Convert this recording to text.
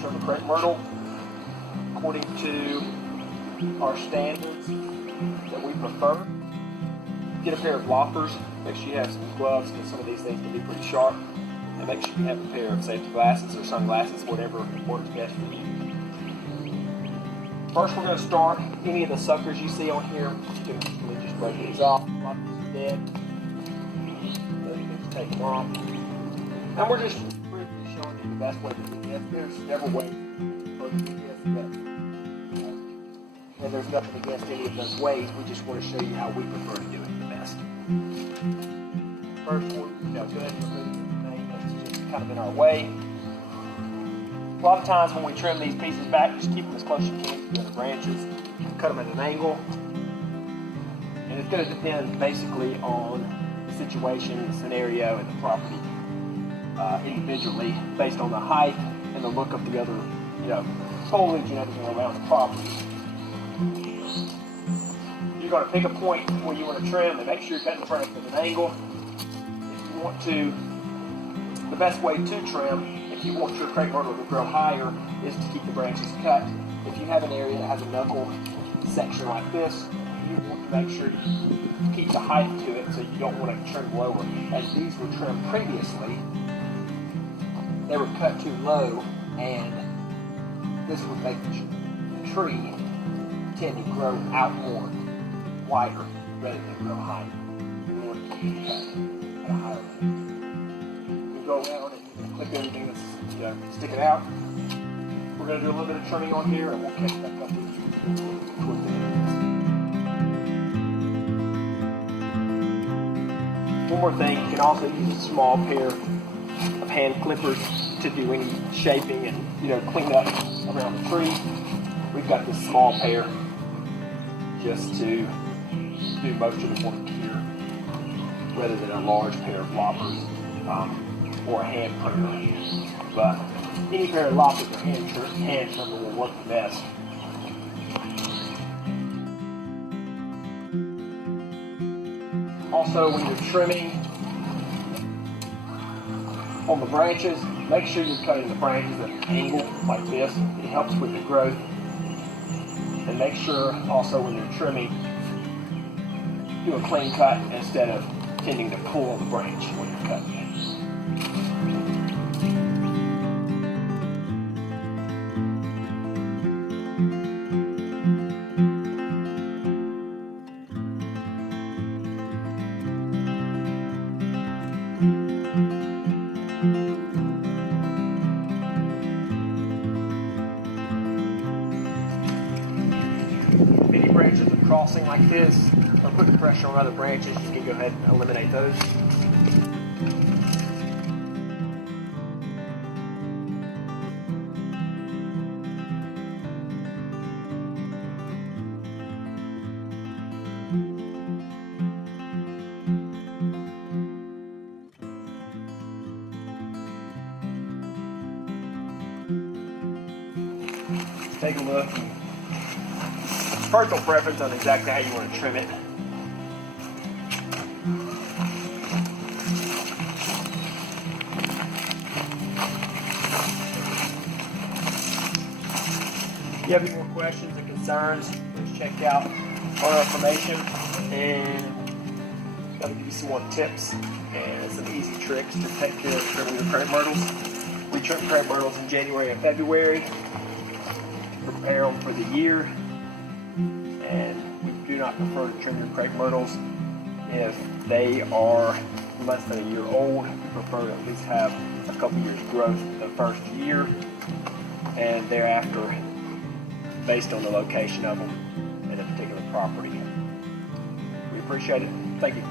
trim a crepe myrtle according to our standards that we prefer. Get a pair of loppers. Make sure you have some gloves because some of these things can be pretty sharp. And make sure you have a pair of safety glasses or sunglasses, whatever works best for you. First, we're going to start any of the suckers you see on here. You can usually just break these off. A lot of these are dead. Just take them off. And we're just briefly showing you the best way to do this. There's several ways to do this, and there's nothing against any of those ways. We just want to show you how we prefer to do it the best. First, we'll go ahead and remove anything that's just kind of in our way. A lot of times when we trim these pieces back, just keep them as close as you can to the branches. Cut them at an angle. And it's going to depend basically on the situation, the scenario, and the property individually, based on the height and the look of the other, foliage and everything around the property. You're going to pick a point where you want to trim and make sure you're cutting the branch at an angle. If you want to, the best way to trim, if you want your crepe myrtle to grow higher, is to keep the branches cut. If you have an area that has a knuckle section like this, you want to make sure you keep the height to it, so you don't want to trim lower. As these were trimmed previously, they were cut too low, and this would make the tree tend to grow out more wider rather than grow higher. We want to keep it cut at a higher level. You go around and clip everything that's sticking out. We're going to do a little bit of trimming on here, and we'll catch back up with you toward the end. One more thing, you can also use a small pair of hand clippers to do any shaping and clean up around the tree. We've got this small pair just to do most of the work here, rather than a large pair of loppers or a hand trimmer. But any pair of loppers or hand trimmer will work the best. Also, when you're trimming on the branches, make sure you're cutting the branches at an angle like this. It helps with the growth. And make sure also when you're trimming, do a clean cut instead of tending to pull on the branch when you're cutting it. Any branches are crossing like this or putting pressure on other branches, you can go ahead and eliminate those. Take a look. Personal preference on exactly how you want to trim it. If you have any more questions or concerns, please check out our information, and I'll give you some more tips and some easy tricks to take care of trimming your crepe myrtles. We trim crepe myrtles in January and February to prepare them for the year. And we do not prefer to trim your crepe myrtles if they are less than a year old. We prefer to at least have a couple years growth the first year, and thereafter based on the location of them and a particular property. We appreciate it. Thank you.